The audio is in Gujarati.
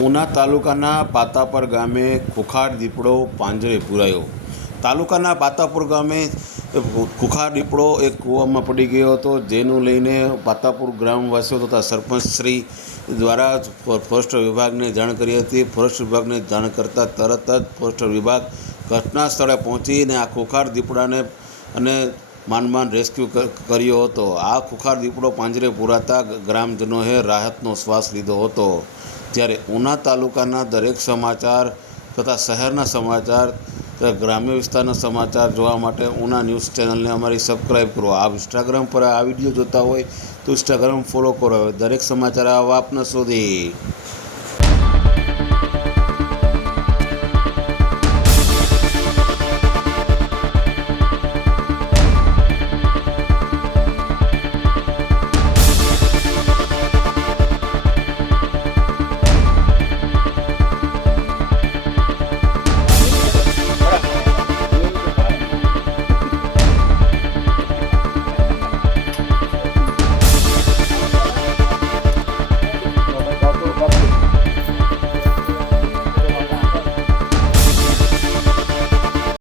ઉના તાલુકાના પાતાપર ગામે ખુખાર દીપડો પાંજરે પૂરાયો. તાલુકાના પાતાપુર ગામે ખુખાર દીપડો એક કૂવામાં પડી ગયો હતો, જેનું લઈને પાતાપુર ગ્રામવાસીઓ તથા સરપંચશ્રી દ્વારા ફોરેસ્ટ વિભાગને જાણ કરી હતી. ફોરેસ્ટ વિભાગને જાણ કરતાં તરત જ ફોરેસ્ટ વિભાગ ઘટના સ્થળે પહોંચીને આ ખુખાર દીપડાને અને માંડ રેસ્ક્યુ કર્યો હતો. આ ખુખાર દીપડો પાંજરે પૂરાતા ગ્રામજનોએ રાહતનો શ્વાસ લીધો હતો. જ્યારે ઉના તાલુકાના દરેક સમાચાર તથા શહેરના સમાચાર તથા ગ્રામ્ય વિસ્તારના સમાચાર જોવા માટે ઉના ન્યૂઝ ચેનલને અમારી સબસ્ક્રાઈબ કરો. આપ ઇન્સ્ટાગ્રામ પર આ વિડીયો જોતા હોય તો ઇન્સ્ટાગ્રામ ફોલો કરો. દરેક સમાચાર આપના સુધી.